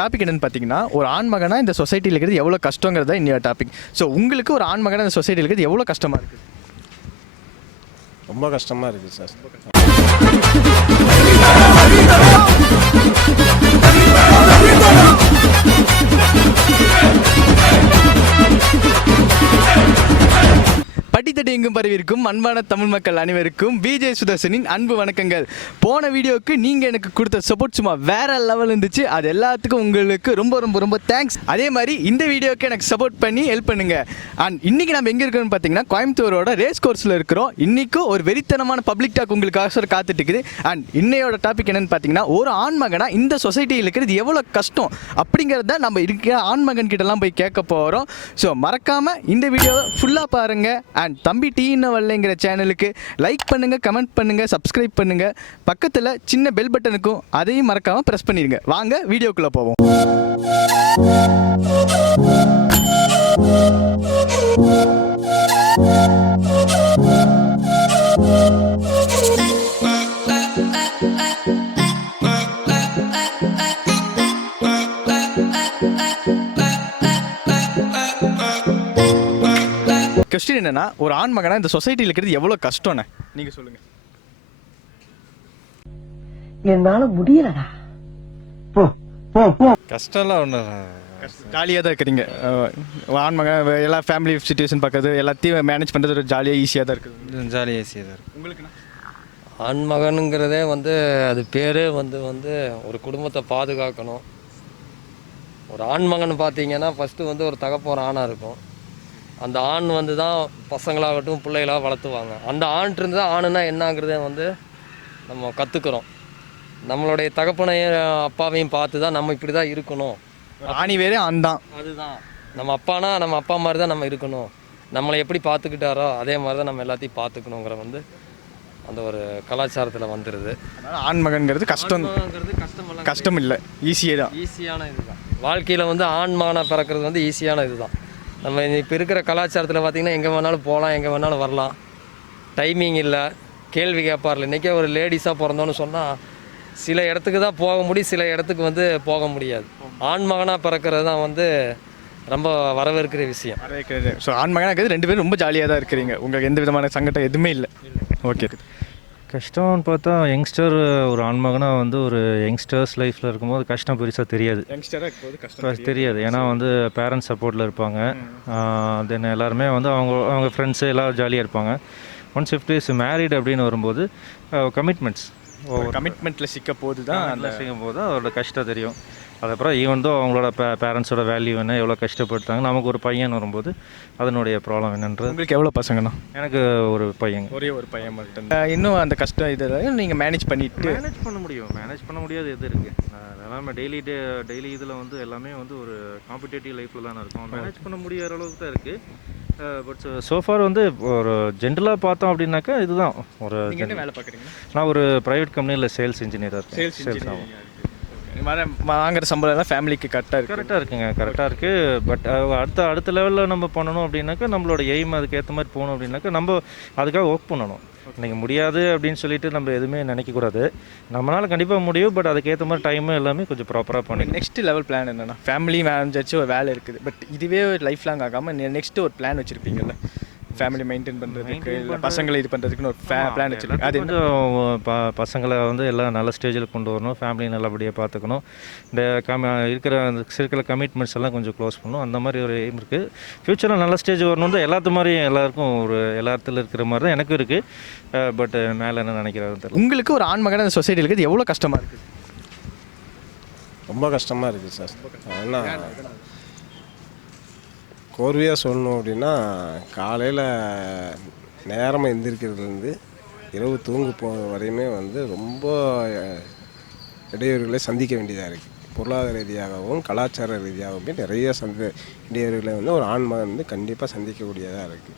Topic என்னன்னு பார்த்தீங்கன்னா ஒரு ஆண்மகனா இந்த சொசைட்டியில் இருக்கிறது எவ்வளோ கஷ்டங்கிறது தான் இன்னொரு டாபிக் ஸோ உங்களுக்கு ஒரு ஆண்மகனா இந்த சொசைட்டியில் இருக்கிறது எவ்வளோ கஷ்டமாக இருக்குது ரொம்ப கஷ்டமாக இருக்குது சார். நாடு எங்கும் பரவிருக்கும் அன்பான தமிழ் மக்கள் அனைவருக்கும் விஜய் சுதர்சனின் அன்பு வணக்கங்கள். போன வீடியோவுக்கு நீங்கள் எனக்கு கொடுத்த சப்போர்ட் சும்மா வேற லெவல் இருந்துச்சு. அது எல்லாத்துக்கும் உங்களுக்கு ரொம்ப ரொம்ப ரொம்ப தேங்க்ஸ் அதே மாதிரி இந்த வீடியோவுக்கு எனக்கு சப்போர்ட் பண்ணி ஹெல்ப் பண்ணுங்க. அண்ட் இன்னைக்கு நம்ம எங்கே இருக்கோம்னு பார்த்தீங்கன்னா கோயம்புத்தூரோட ரேஸ் கோர்ஸில் இருக்கிறோம். இன்னைக்கும் ஒரு வெறித்தனமான பப்ளிக் டாக் உங்களுக்காக காத்துட்டு இருக்குது அண்ட் இன்னையோட டாபிக் என்னன்னு பார்த்தீங்கன்னா ஒரு ஆண்மகனா இந்த சொசைட்டியில் இருக்கிறது எவ்வளோ கஷ்டம் அப்படிங்கிறத நம்ம இருக்கிற ஆண்மகன் கிட்டலாம் போய் கேட்க போகிறோம் ஸோ மறக்காமல் இந்த வீடியோவை ஃபுல்லாக பாருங்க. அண்ட் தம்பி டீ இன்னும் வரலைங்கிற சேனலுக்கு லைக் பண்ணுங்கள் கமெண்ட் பண்ணுங்கள் சப்ஸ்கிரைப் பண்ணுங்க. பக்கத்தில் சின்ன பெல் பட்டனுக்கும் அதையும் மறக்காமல் ப்ரெஸ் பண்ணிடுங்க வாங்க வீடியோக்குள்ளே போவோம். கொஸ்டின் என்னன்னா ஒரு ஆண் மகனா இந்த சொசைட்டியில் இருக்கிறது எவ்வளோ கஷ்டம்ண்ணே நீங்கள் சொல்லுங்கள் என்னால முடியலடா. போ போ போ. கஷ்டம்லாம் ஒன்றும் ஜாலியாக தான் இருக்கிறீங்க. ஆண் மகன் எல்லா ஃபேமிலி சுச்சுவேஷன் பார்க்கறது எல்லாத்தையும் மேனேஜ் பண்ணுறது ஒரு ஜாலியாக ஈஸியாக தான் இருக்குது ஜாலியாக ஈஸியாக தான் இருக்கும் உங்களுக்குண்ணா ஆண்மகனுங்கிறதே வந்து அது பேரே வந்து வந்து ஒரு குடும்பத்தை பாதுகாக்கணும். ஒரு ஆண்மகன் பார்த்தீங்கன்னா ஃபஸ்ட்டு வந்து ஒரு தகப்ப ஒரு ஆணாக இருக்கும். அந்த ஆண் வந்து தான் பசங்களாகட்டும் பிள்ளைகளாக வளர்த்துவாங்க. அந்த ஆண் இருந்து தான் ஆணுனா என்னங்கிறத வந்து நம்ம கற்றுக்குறோம் நம்மளுடைய தகப்பனையும் அப்பாவையும் பார்த்து தான் நம்ம இப்படி தான் இருக்கணும். ஆணி வேறு ஆண் தான். அதுதான். நம்ம அப்பானா நம்ம அப்பா மாதிரி தான் நம்ம இருக்கணும். நம்மளை எப்படி பார்த்துக்கிட்டாரோ அதே மாதிரி தான் நம்ம எல்லாத்தையும் பார்த்துக்கணுங்கிற வந்து அந்த ஒரு கலாச்சாரத்தில் வந்துடுது அதனால ஆண் மகன்கிறது கஷ்டம். கஷ்டமெல்லாம் கஷ்டம் இல்லை. ஈஸியே தான். ஈஸியான இதுதான். வாழ்க்கையில் வந்து ஆண் மகனாக பிறக்கிறது வந்து ஈஸியான இதுதான். நம்ம இப்போ இருக்கிற கலாச்சாரத்தில் பார்த்தீங்கன்னா எங்கே வேணாலும் போகலாம் எங்கே வேணாலும் வரலாம். டைமிங் இல்லை கேள்வி கேட்பார்ல இன்றைக்கே ஒரு லேடிஸாக பிறந்தோன்னு சொன்னால் சில இடத்துக்கு தான் போக முடியும் சில இடத்துக்கு வந்து போக முடியாது. ஆண் மகனாக பிறக்கிறது தான் வந்து ரொம்ப வரவேற்கிற விஷயம். ஸோ ஆண் மகனாக இருக்கிறது ரெண்டு பேரும் ரொம்ப ஜாலியாக தான் இருக்கிறீங்க. உங்களுக்கு எந்த விதமான சங்கடம் எதுவுமே இல்லை. ஓகே கஷ்டம்னு பார்த்தா யங்ஸ்டர் ஒரு ஆண்மகனாக வந்து ஒரு யங்ஸ்டர்ஸ் லைஃப்பில் இருக்கும்போது கஷ்டம் பெருசாக தெரியாது. யங்ஸ்டராக தெரியாது. ஏன்னா வந்து பேரண்ட்ஸ் சப்போர்ட்டில் இருப்பாங்க. தென் எல்லாருமே வந்து அவங்க அவங்க ஃப்ரெண்ட்ஸு எல்லாம் ஜாலியாக இருப்பாங்க. ஒன்ஸ் இஃப் இஸ் மேரிட் அப்படின்னு வரும்போது கமிட்மெண்ட்ஸ் கமிட்மெண்ட்டில் சிக்க போது தான் அந்த செய்யும்போது அதோட கஷ்டம் தெரியும். அதுக்கப்புறம் ஈவன் தோ அவங்களோட பே பேரண்ட்ஸோட வேல்யூ என்ன எவ்வளோ கஷ்டப்படுத்தாங்க நமக்கு ஒரு பையன் வரும்போது அதனுடைய ப்ராப்ளம் என்னன்றது உங்களுக்கு எவ்வளோ பசங்கண்ணா? எனக்கு ஒரு பையங்க ஒரே ஒரு பையன் மட்டும். இன்னும் அந்த கஷ்டம் இதில் நீங்கள் மேனேஜ் பண்ணிட்டு மேனேஜ் பண்ண முடியும். மேனேஜ் பண்ண முடியாது எது இருக்கு. எல்லாமே டெய்லி டே டெய்லி இதில் வந்து எல்லாமே வந்து ஒரு காம்படிட்டிவ் லைஃப்பில் தானே இருக்கும். மேனேஜ் பண்ண முடியாத அளவுக்கு தான் இருக்குது பட் சோஃபார் வந்து ஒரு ஜென்ரலாக பார்த்தோம் அப்படின்னாக்கா இதுதான். ஒரு வேலை பார்க்குறீங்க? நான் ஒரு ப்ரைவேட் கம்பெனியில் சேல்ஸ் இன்ஜினியராக இருக்கேன். சேல்ஸ் வர வாங்குற சம்பளம் எல்லாம் ஃபேமிலிக்கு கரெக்டாக இருக்கு. கரெக்டாக இருக்குங்க கரெக்டாக இருக்குது பட் அடுத்த அடுத்த லெவலில் நம்ம பண்ணணும் அப்படின்னாக்கா நம்மளோட எய்ம் அதுக்கேற்ற மாதிரி போகணும் அப்படின்னாக்கா நம்ம அதுக்காக ஒர்க் பண்ணணும். இன்னைக்கு முடியாது அப்படின்னு சொல்லிட்டு நம்ம எதுவுமே நினைக்கக்கூடாது நம்மளால் கண்டிப்பாக முடியும் பட் அதுக்கேற்ற மாதிரி டைமும் எல்லாமே கொஞ்சம் ப்ராப்பராக பண்ணி நெக்ஸ்ட் லெவல் பிளான் என்னன்னா ஃபேமிலி மேனேஜாச்சு ஒரு வேலை இருக்குது. பட் இதுவே லைஃப் லாங் ஆகாமல் நெக்ஸ்ட் ஒரு பிளான் வச்சுருப்பீங்கல்ல. ஃபேமிலி மெயின்டைன் பண்ணுறதுக்கு இல்லை பசங்களை இது பண்ணுறதுக்குன்னு ஒரு பிளான் வச்சுருக்கீங்க அது என்ன? கொஞ்சம் ப பசங்களை வந்து எல்லாம் நல்ல ஸ்டேஜில் கொண்டு வரணும். ஃபேமிலி நல்லபடியாக பார்த்துக்கணும் இந்த கம இருக்கிற அந்த இருக்கிற கமிட்மெண்ட்ஸ் எல்லாம் கொஞ்சம் க்ளோஸ் பண்ணணும். அந்த மாதிரி ஒரு எய்ம் இருக்குது ஃப்யூச்சரில் நல்ல ஸ்டேஜ் வரணும் தான் எல்லாத்து மாதிரியும் எல்லாருக்கும் ஒரு எல்லாத்துல இருக்கிற மாதிரி தான் எனக்கும் இருக்குது பட் மேலே என்ன நினைக்கிறாருன்னு தெரியல. உங்களுக்கு ஒரு ஆண் மகன் அந்த சொசைட்டியில் இருக்கிறது எவ்வளோ கஷ்டமாக இருக்குது ரொம்ப கஷ்டமாக இருக்குது சார். ஏன்னா கோர்வையாக சொல்லணும் அப்படின்னா காலையில் நேரமாக எந்திரிக்கிறதுலேருந்து இரவு தூங்க போகிற வரையுமே வந்து ரொம்ப இடையூறுகளை சந்திக்க வேண்டியதாக இருக்குது பொருளாதார ரீதியாகவும் கலாச்சார ரீதியாகவுமே நிறைய சந்த இடையூறுகளை வந்து ஒரு ஆண் வந்து கண்டிப்பாக சந்திக்கக்கூடியதாக இருக்குது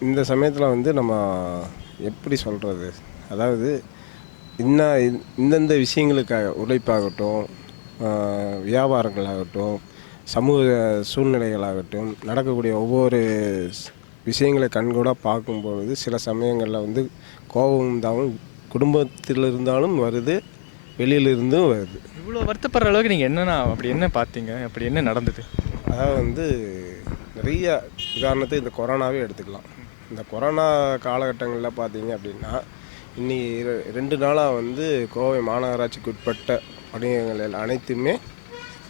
இந்த சமயத்தில் வந்து நம்ம எப்படி சொல்கிறது அதாவது இன்ன இந்தந்த விஷயங்களுக்காக உழைப்பாகட்டும் வியாபாரங்களாகட்டும் சமூக சூழ்நிலைகளாகட்டும் நடக்கக்கூடிய ஒவ்வொரு விஷயங்களை கண்கூட பார்க்கும்பொழுது சில சமயங்களில் வந்து கோபம் இருந்தாலும் குடும்பத்தில் இருந்தாலும் வருது வெளியிலிருந்தும் வருது. இவ்வளோ வருத்தப்படுற அளவுக்கு நீங்கள் என்னண்ணா அப்படி என்ன பார்த்தீங்க? அப்படி என்ன நடந்தது? அதாவது வந்து நிறைய உதாரணத்துக்கு இந்த கொரோனாவே எடுத்துக்கலாம். இந்த கொரோனா காலகட்டங்களில் பார்த்தீங்க அப்படின்னா இன்னி ரெண்டு நாளாக வந்து கோவை மாநகராட்சிக்கு உட்பட்ட வணிகங்கள் அனைத்துமே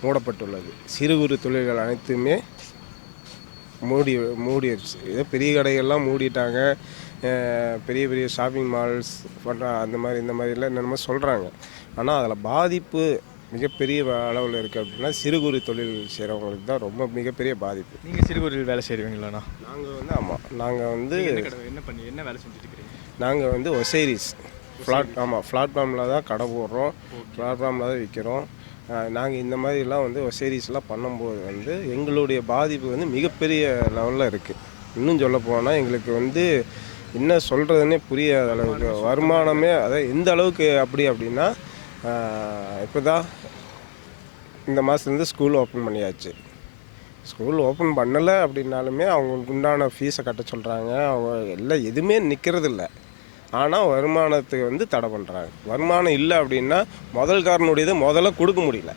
மூடப்பட்டுள்ளது சிறு குறு தொழில்கள் அனைத்துமே மூடி மூடிடுச்சு ஏதோ பெரிய கடைகள்லாம் மூடிட்டாங்க. பெரிய பெரிய ஷாப்பிங் மால்ஸ் பண்ணுற அந்த மாதிரி இந்த மாதிரிலாம் என்னென்னமோ சொல்கிறாங்க ஆனால் அதில் பாதிப்பு மிகப்பெரிய அளவில் இருக்குது அப்படின்னா சிறு குறு தொழில் செய்கிறவங்களுக்கு தான் ரொம்ப மிகப்பெரிய பாதிப்பு. நீங்கள் சிறுகுறியில் வேலை செய்வீங்களாண்ணா நாங்கள் வந்து ஆமாம் நாங்கள் வந்து என்ன பண்ணி என்ன வேலை செஞ்சுட்டு நாங்கள் வந்து ஒசைரிஸ் ஃப்ளாட் ஆமாம் பிளாட்ஃபார்மில் தான் கடை போடுறோம். பிளாட்ஃபார்மில் தான் விற்கிறோம் நாங்கள் இந்த மாதிரிலாம் வந்து சீரீஸ்லாம் பண்ணும்போது வந்து எங்களுடைய பாதிப்பு வந்து மிகப்பெரிய லெவலில் இருக்குது இன்னும் சொல்ல போனால் எங்களுக்கு வந்து என்ன சொல்கிறதுனே புரியாத அளவுக்கு வருமானமே அதாவது எந்த அளவுக்கு அப்படி அப்படின்னா இப்போ தான் இந்த மாதத்துலேருந்து ஸ்கூல் ஓப்பன் பண்ணியாச்சு. ஸ்கூல் ஓப்பன் பண்ணலை அப்படின்னாலுமே அவங்களுக்கு உண்டான ஃபீஸை கட்ட சொல்கிறாங்க அவங்க எல்லாம் எதுவுமே நிற்கிறதில்ல ஆனால் வருமானத்துக்கு வந்து தடை பண்ணுறாங்க வருமானம் இல்லை அப்படின்னா முதல்காரனுடையது முதல்ல கொடுக்க முடியல.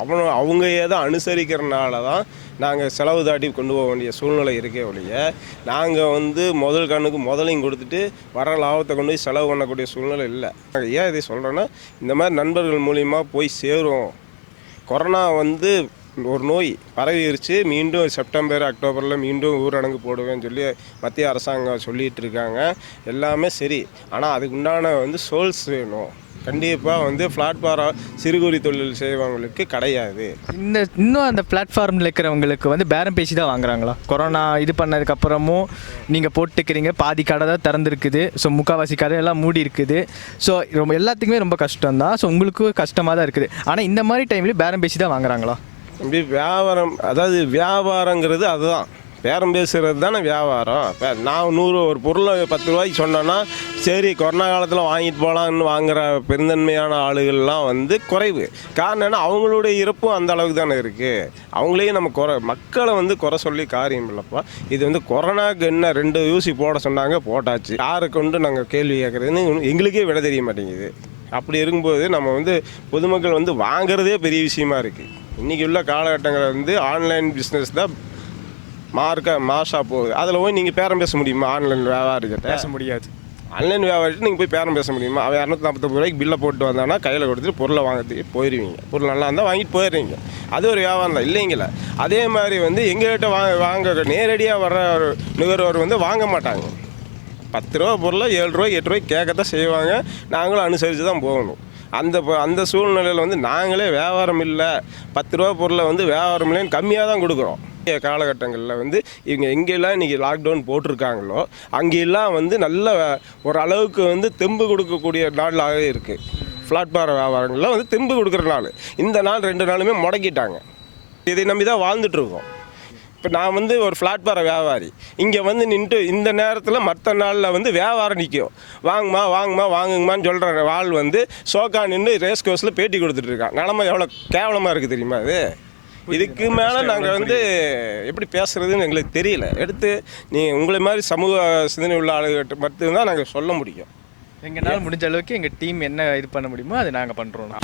அவன் அவங்க ஏதோ அனுசரிக்கிறனால தான் நாங்கள் செலவு தாட்டி கொண்டு போக வேண்டிய சூழ்நிலை இருக்கே ஒழிய நாங்கள் வந்து முதல் கண்ணுக்கு முதலையும் கொடுத்துட்டு வர லாபத்தை கொண்டு போய் செலவு பண்ணக்கூடிய சூழ்நிலை இல்லை. நாங்கள் ஏன் இதை சொல்கிறேன்னா இந்த மாதிரி நண்பர்கள் மூலிமா போய் சேரும். கொரோனா வந்து ஒரு நோய் பரவிருச்சு. மீண்டும் செப்டம்பர் அக்டோபரில் மீண்டும் ஊரடங்கு போடுவேன்னு சொல்லி மத்திய அரசாங்கம் சொல்லிகிட்டு இருக்காங்க எல்லாமே சரி. ஆனால் அதுக்கு உண்டான வந்து சோல்ஸ் வேணும். கண்டிப்பாக வந்து பிளாட்ஃபாரம் சிறுகுறி தொழில் செய்வங்களுக்கு கிடையாது. இந்த இன்னும் அந்த பிளாட்ஃபார்மில் இருக்கிறவங்களுக்கு வந்து பேரம் பேசி தான் வாங்குறாங்களா? கொரோனா இது பண்ணதுக்கப்புறமும் நீங்கள் போட்டுக்கிறீங்க. பாதி கடை தான் திறந்துருக்குது. ஸோ முக்கால்வாசி கடை எல்லாம் மூடி இருக்குது. ஸோ ரொம்ப எல்லாத்துக்குமே ரொம்ப கஷ்டம் தான் ஸோ உங்களுக்கு கஷ்டமாக தான் இருக்குது. ஆனால் இந்த மாதிரி டைம்லேயும் பேரம் பேசி தான் வாங்குறாங்களா? இப்படி வியாபாரம் அதாவது வியாபாரங்கிறது அதுதான். பேரம் பேசுகிறது தானே வியாபாரம். இப்போ நான் நூறு ஒரு பொருளை பத்து ரூபாய்க்கு சொன்னேன்னா சரி கொரோனா காலத்தில் வாங்கிட்டு போகலான்னு வாங்குகிற பெருந்தன்மையான ஆளுகள்லாம் வந்து குறைவு. காரணம் என்ன? அவங்களுடைய இறப்பும் அந்த அளவுக்கு தானே இருக்குது அவங்களையும் நம்ம குறை மக்களை வந்து குறை சொல்லி காரியம் இல்லைப்பா. இது வந்து கொரோனாக்கு என்ன ரெண்டு ஊசி போட சொன்னாங்க போட்டாச்சு. யாரை கொண்டு நாங்கள் கேள்வி கேட்குறதுன்னு எங்களுக்கே விட தெரிய மாட்டேங்குது. அப்படி இருக்கும்போது நம்ம வந்து பொதுமக்கள் வந்து வாங்குறதே பெரிய விஷயமா இருக்குது இன்றைக்கி உள்ள காலகட்டங்களில் வந்து ஆன்லைன் பிஸ்னஸ் தான் மார்க்க மாஷா போகுது. அதில் போய் நீங்கள் பேரம் பேச முடியுமா? ஆன்லைன் வியாபாரிகிட்ட? பேச முடியாது. ஆன்லைன் வியாபாரிட்டு நீங்கள் போய் பேரம் பேச முடியுமா? அவன் இரநூத்தி நாற்பத்தொம்பது ரூபாய்க்கு பில்லை போட்டு வந்தானா கையில் கொடுத்துட்டு பொருளை வாங்கிறதுக்கு போயிடுவீங்க பொருள் நல்லா இருந்தால் வாங்கிட்டு போயிடுறீங்க அது ஒரு வியாபாரம் தான். இல்லைங்களா அதே மாதிரி வந்து எங்ககிட்ட வாங்க வாங்க நேரடியாக வர்ற ஒரு நுகர்வோர் வந்து வாங்க மாட்டாங்க. பத்து ரூபா பொருளை ஏழு ரூபாய் எட்டு ரூபாய்க்கு கேட்கத்தான் செய்வாங்க. நாங்களும் அனுசரித்து தான் போகணும். அந்த ப- அந்த சூழ்நிலையில் வந்து நாங்களே வியாபாரம் இல்லை. பத்து ரூபா பொருளை வந்து வியாபாரம் இல்லைன்னு கம்மியாக தான் கொடுக்குறோம். காலகட்டங்களில் வந்து இவங்க எங்கெல்லாம் இன்றைக்கி லாக்டவுன் போட்டிருக்காங்களோ அங்கெல்லாம் வந்து நல்ல ஒரு அளவுக்கு வந்து தெம்பு கொடுக்கக்கூடிய நாளாகவே இருக்குது பிளாட்பார வியாபாரங்களில் வந்து தெம்பு கொடுக்குற நாள். இந்த நாள் ரெண்டு நாளுமே முடக்கிட்டாங்க. இதை நம்பி தான் வாழ்ந்துட்டுருக்கோம் இப்போ நான் வந்து ஒரு பிளாட்பார வியாபாரி. இங்கே வந்து நின்றுட்டு இந்த நேரத்தில் மற்ற நாளில் வந்து வியாபாரம் நிற்கும் வாங்குமா வாங்குமா வாங்குங்கம்மான்னு சொல்கிற ஆள் வந்து சோக்கா நின்று ரேஸ் கோர்ஸில் பேட்டி கொடுத்துட்டு இருக்கான். நிலமை எவ்வளோ கேவலமாக இருக்குது தெரியுமா அது? இதுக்கு மேலே நாங்கள் வந்து எப்படி பேசுறதுன்னு எங்களுக்கு தெரியல. எடுத்து நீ உங்களை மாதிரி சமூக சிந்தனை உள்ள ஆளுகிட்ட மட்டும்தான் நாங்கள் சொல்ல முடியும். எங்களால் முடிஞ்ச அளவுக்கு எங்கள் டீம் என்ன இது பண்ண முடியுமோ அதை நாங்கள் பண்ணுறோம்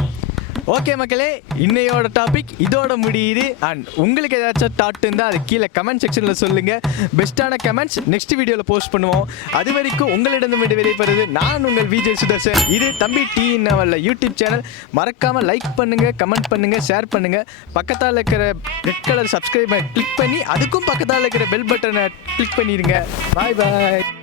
ஓகே மக்களே இன்னையோட டாபிக் இதோட முடியுது. அண்ட் உங்களுக்கு ஏதாச்சும் தாட் இருந்தால் அது கீழே கமெண்ட் செக்ஷனில் சொல்லுங்கள் பெஸ்ட்டான கமெண்ட்ஸ் நெக்ஸ்ட் வீடியோவில் போஸ்ட் பண்ணுவோம். அது வரைக்கும் உங்களிடம் விடைபெறுவது நான் உங்கள் விஜய் சுதர்சன் இது தம்பி டி நவல்ல யூடியூப் சேனல் மறக்காமல் லைக் பண்ணுங்கள் கமெண்ட் பண்ணுங்கள் ஷேர் பண்ணுங்கள் பக்கத்தால் இருக்கிற ரெட் கலர் சப்ஸ்கிரைப் கிளிக் பண்ணி அதுக்கும் பக்கத்தால் இருக்கிற பெல் பட்டனை கிளிக் பண்ணிடுங்க பாய் பாய்